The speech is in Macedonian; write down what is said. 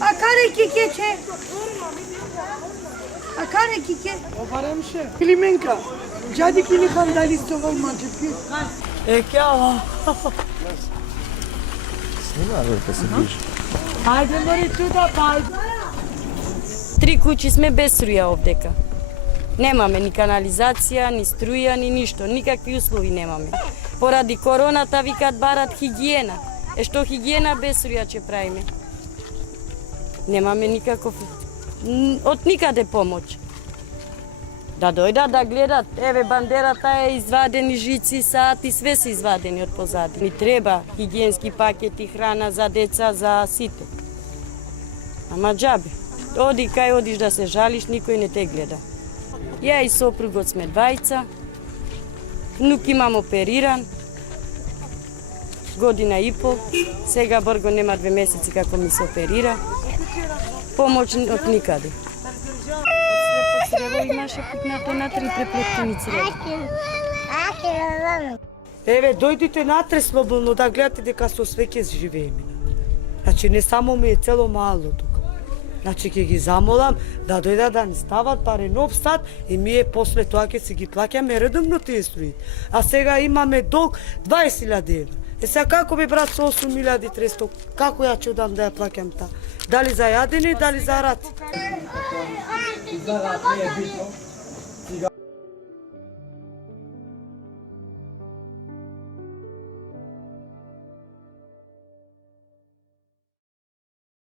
A care chichețe? A care chiche? Клименка, джади кини хан дали стогол манчепки. Кјава. Снимай, да се ближи. Ајде, мори туда, па. 3 куќи сме без струја овдека. Немаме ни канализација, ни струја, ни ништо, никакви услови немаме. Поради короната викат барат хигиена. Што хигиена без струја ќе правиме? Немаме никаков од никаде помоќ. Да дојдат да гледат, еве бандерата е извадени, жици, сати, све се извадени од позади. Ни треба хигиенски пакети, храна за деца, за сите. Ама џабе. Оди кај одиш да се жалиш, никој не те гледа. Ја и сопругот сме двајца. Внук имам опериран. Година и пол. Сега Борго нема 2 месеци како ми се оперира. Помоќ од никаде. Од црево имаше пукнато на 3 преплетени црева. Еве, дојдите натре слободно да гледате дека со све ќе живееме. Значи не само ми е цело мало тука. Значи ќе ги замолам да дојдат да ни стават барем нов сад и ние после тоа ќе си ги плаќаме редовно тие струи. А сега имаме долг 20.000 евра. Сега како би брат со 8.300, како ја ќе дам да ја плаќам таа? Дали за јадење, дали за рат?